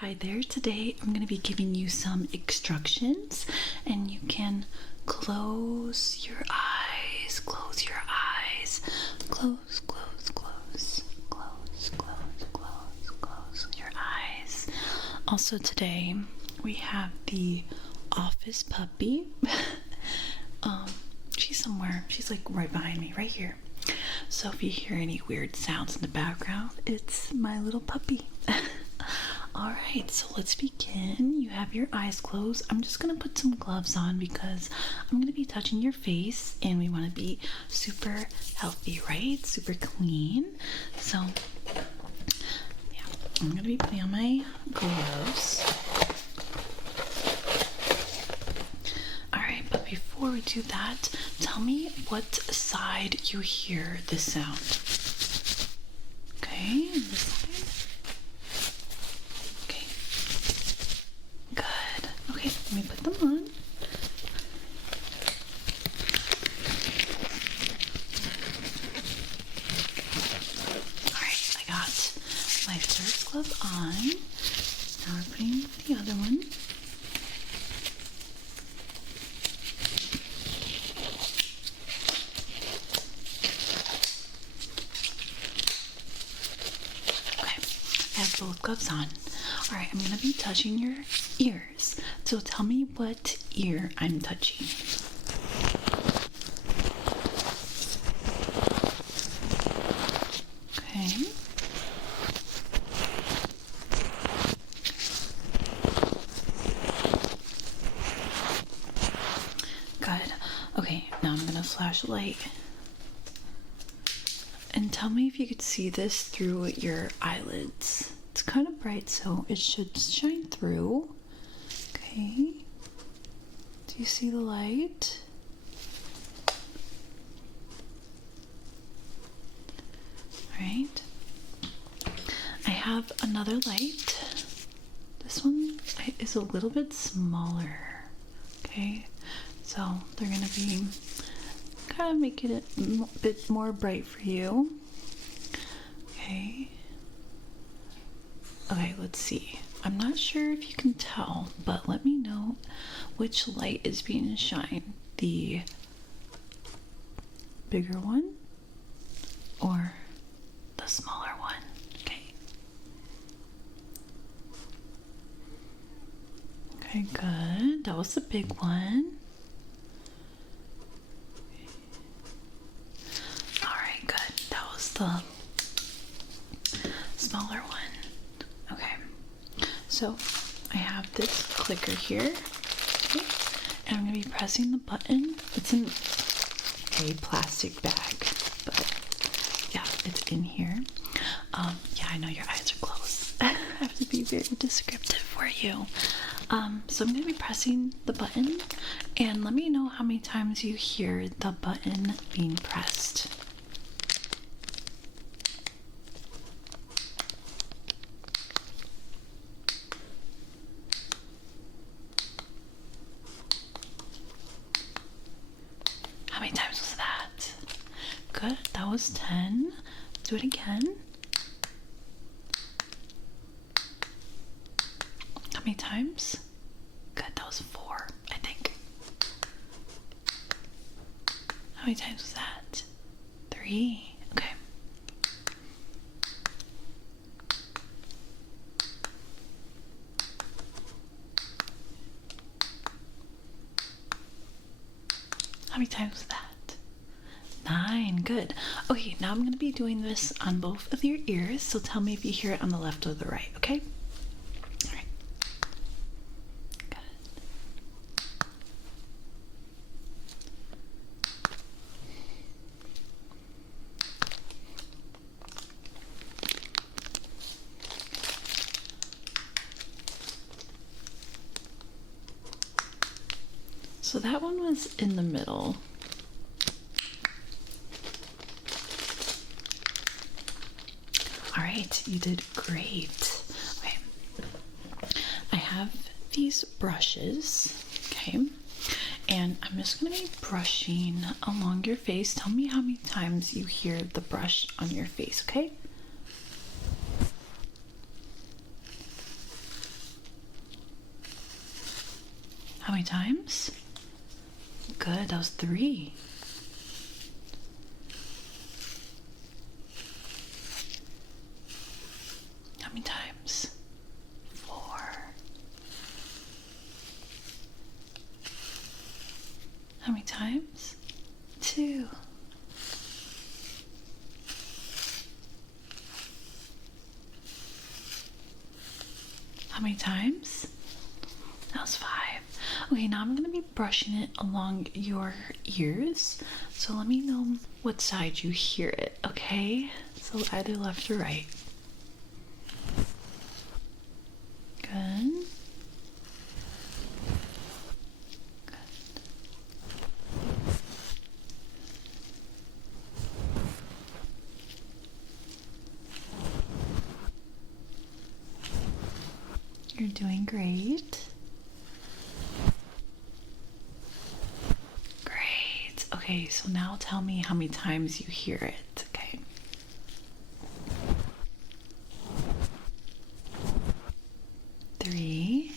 Hi there. Today I'm going to be giving you some instructions and you can close your eyes. Close your eyes. Close your eyes. Also today we have the office puppy. She's somewhere. She's like right behind me, right here. So if you hear any weird sounds in the background, it's my little puppy. Alright, so let's begin. You have your eyes closed. I'm just going to put some gloves on because I'm going to be touching your face and we want to be super healthy, right? Super clean. So, yeah, I'm going to be putting on my gloves. Alright, but before we do that, tell me what side you hear the sound. Okay, this side. Okay, let me put them on. Alright, I got my first glove on. Now we're putting the other one. Okay, I have both gloves on. Alright, I'm going to be touching your ears. So tell me what ear I'm touching. Okay. Good. Okay, now I'm going to flash a light. And tell me if you could see this through your eyelids. It's kind of bright, so it should shine through. Okay. Do you see the light? Alright. I have another light. This one is a little bit smaller. Okay. So they're going to be kind of making it a bit more bright for you. Okay. Okay, let's see. I'm not sure if you can tell, but let me know which light is being shined. The bigger one or the smaller one. Okay. Okay, good. That was the big one. Alright, good. That was the smaller one. Okay. So I have this clicker here, okay, and I'm going to be pressing the button. It's in a plastic bag, but yeah, it's in here. Yeah, I know your eyes are closed. I have to be very descriptive for you. So I'm going to be pressing the button, and let me know how many times you hear the button being pressed. How many times was that? Good, that was 10. Do it again. How many times? Good, that was 4, I think. How many times was that? 3. Okay. How many times was that? 9. Good. Okay, now I'm going to be doing this on both of your ears, so tell me if you hear it on the left or the right, okay? Alright. Good. So that one was in the middle. Alright, you did great. Okay. I have these brushes, okay, and I'm just going to be brushing along your face. Tell me how many times you hear the brush on your face, okay? How many times? Good, that was 3. How many times? 4. How many times? 2. How many times? That was 5. Okay, now I'm going to be brushing it along your ears. So let me know what side you hear it, okay? So either left or right. Good. Good. You're doing great. Great. Okay, so now tell me how many times you hear it, okay? 3.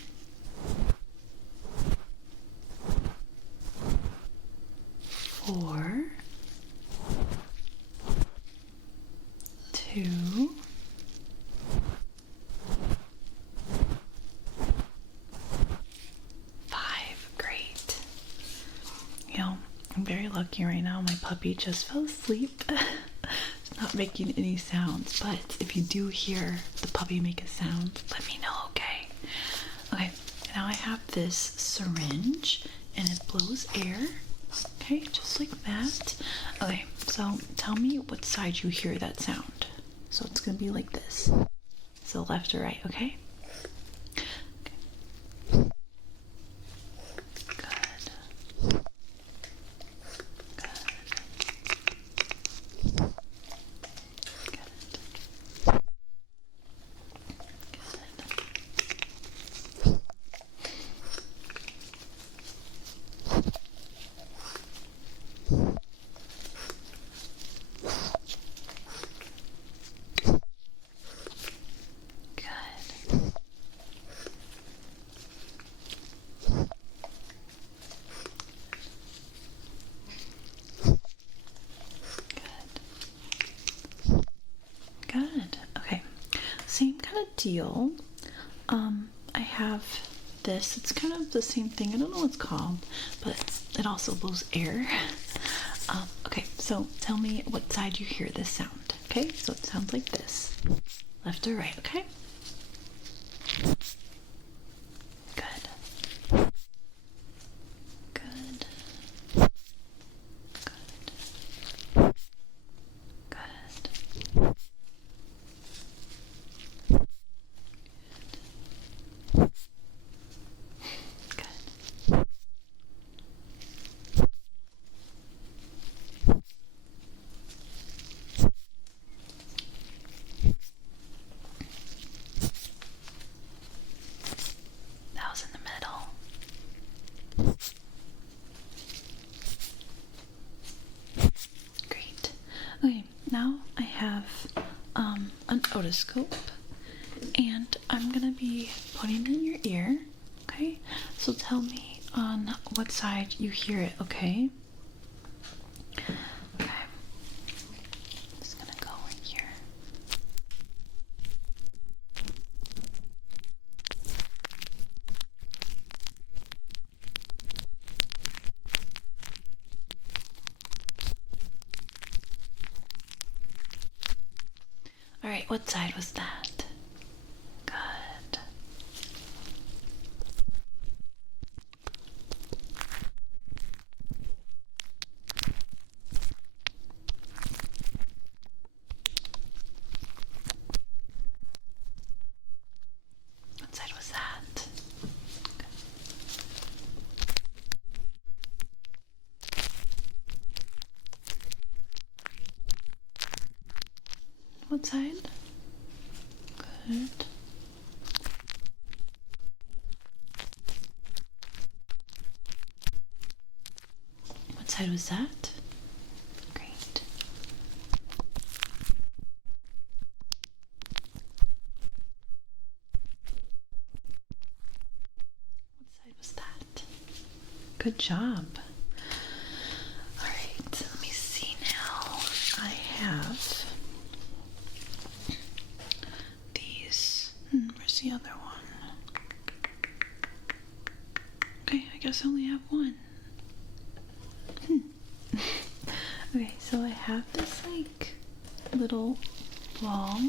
4. 2. 5. Great. You know, I'm very lucky right now. My puppy just fell asleep. It's not making any sounds, but if you do hear the puppy make a sound, let me know, okay? Okay, now I have this syringe and it blows air. Okay, just like that. Okay, so tell me what side you hear that sound. So it's gonna be like this. So left or right, okay? Okay. Good. Good. Okay. Same kind of deal. I have this. It's kind of the same thing. I don't know what it's called, but it also blows air. Okay, so tell me what side you hear this sound. Okay, so it sounds like this. Left or right, okay? Good. Good. Good. Good. Good. That was in the middle. Great. Okay, now I have an otoscope and I'm gonna be putting it in your ear. Okay, so tell me on what side you hear it, okay? Okay. Just gonna go in here. All right, what side was that? Good. What side was that? Good. What side? Good. What side was that? Great. What side was that? Good job. All right, let me see now. I have these. Where's the other one? Okay, I guess I only have one. Okay, so I have this like little ball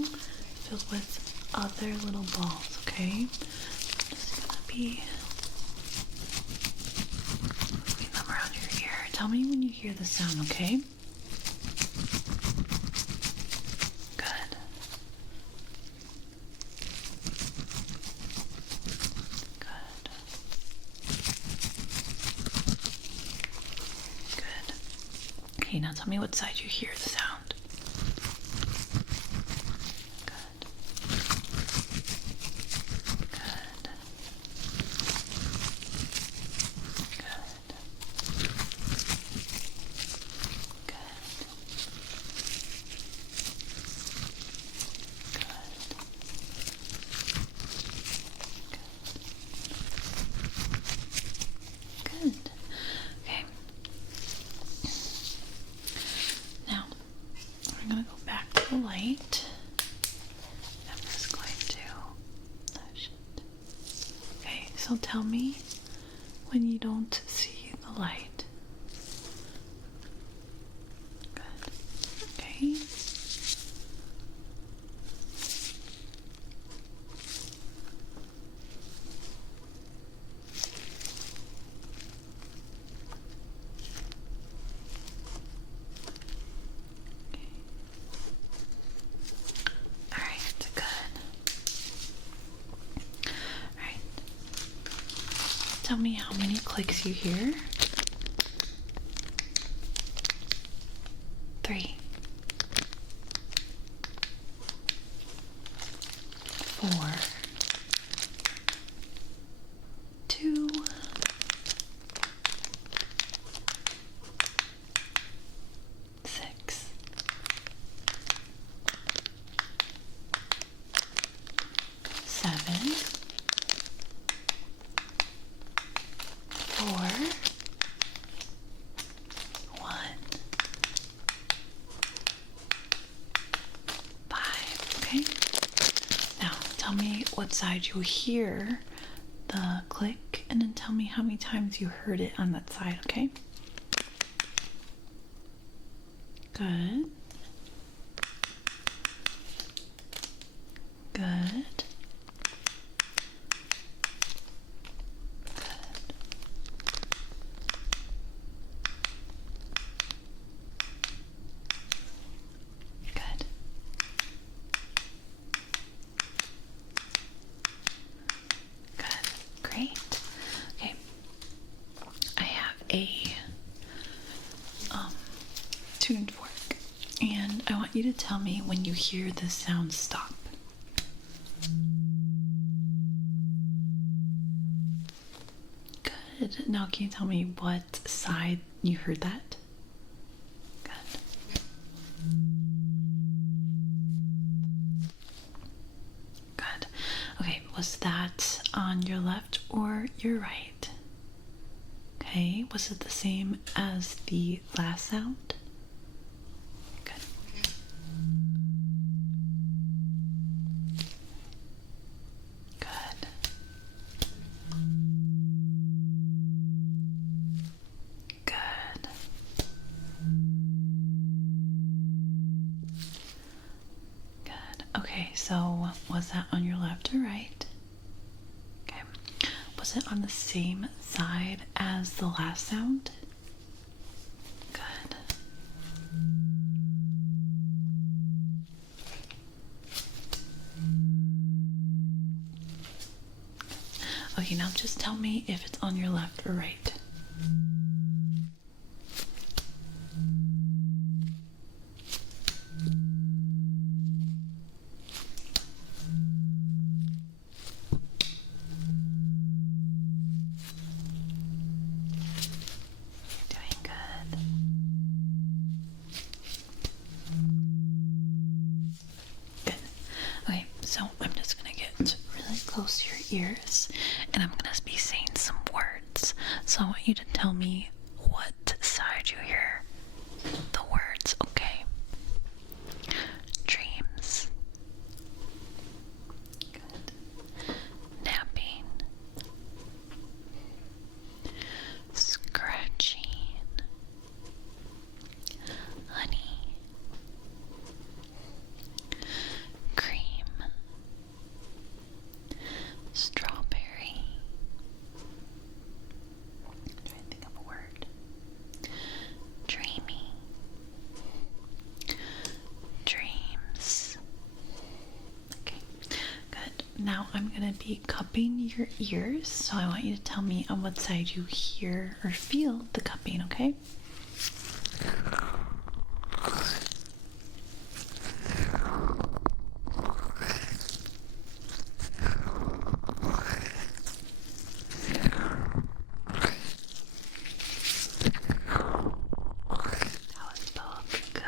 filled with other little balls, okay? I'm just gonna be moving them around your ear. Tell me when you hear the sound, okay? Good. Good. Good. Okay, now tell me what side you hear the sound. Good. Good. Good. Good. Good. Good. Okay. Now, I'm going to go back to the light. I'm just going to touch it. Okay, so tell me when you don't see the light. Good. Okay. Alright, good. Alright. Tell me how many clicks you hear. 3, 4, 2, 6, 7, 4, 1, 5. Okay. Now tell me what side you hear the click, and then tell me how many times you heard it on that side, okay? Good. Good. Good. Good. Great. Okay. I have a tuned fork, and I want you to tell me when you hear the sound stop. Good. Now can you tell me what side you heard that? Good. Good. Okay, was that on your left or your right? Okay, was it the same as the last sound? Good. Good. Good. Good. Okay, so was that on your left or right? Okay. Was it on the same side as the last sound? Good. Okay, now just tell me if it's on your left or right. Doing good. Good. Okay, so I'm just gonna get really close to your ears, and I'm gonna be saying some words. So I want you to tell me what side you hear the words, okay? Dreams. Good. Napping. Scratching. Honey. Cream. Strawberry. I'm trying to think of a word. Dreamy. Dreams. Okay, good. Now I'm going to be cupping your ears, so I want you to tell me on what side you hear or feel the cupping, okay? That was both good.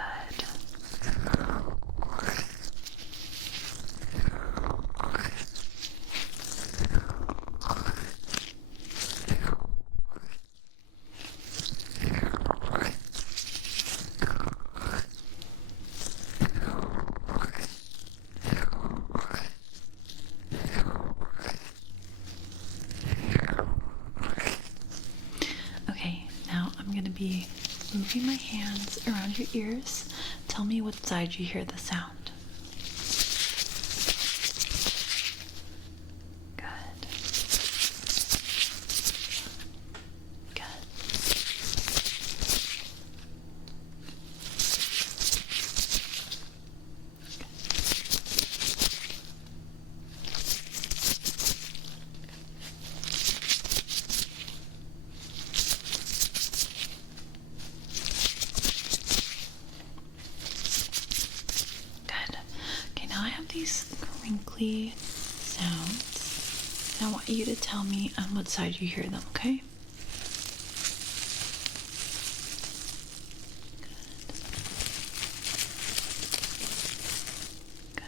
Okay, now I'm going to be moving my hands around your ears. Tell me what side you hear the sound. Good. Good. Good. Okay, now I have these crinkly sounds, and I want you to tell me on what side you hear them, okay? Good.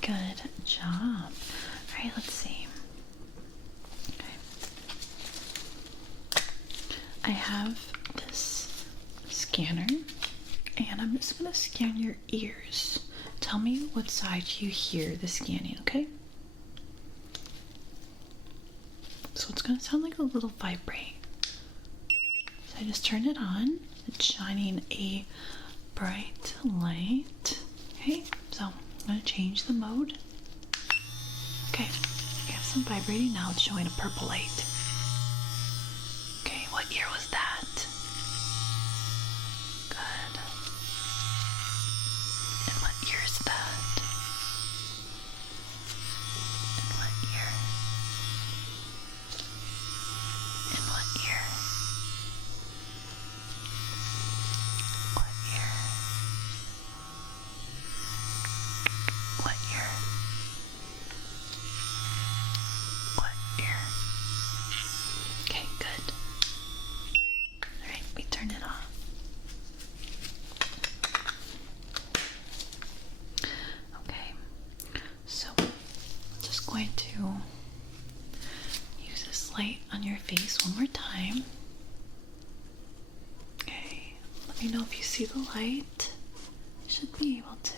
Good job. All right, let's see. Okay. I have this scanner, and I'm just going to scan your ears. Tell me what side you hear the scanning, okay? So it's going to sound like a little vibrate. So I just turn it on. It's shining a bright light. Okay, so I'm going to change the mode. Okay, we have some vibrating now. It's showing a purple light. Okay, what ear was that? Good. And what ear is that? And what ear? And what ear? What ear? What ear? What ear? Okay, good. Alright, we turn it off. Okay, so I'm just going to use this light on your face one more time. Okay, let me know if you see the light. You should be able to.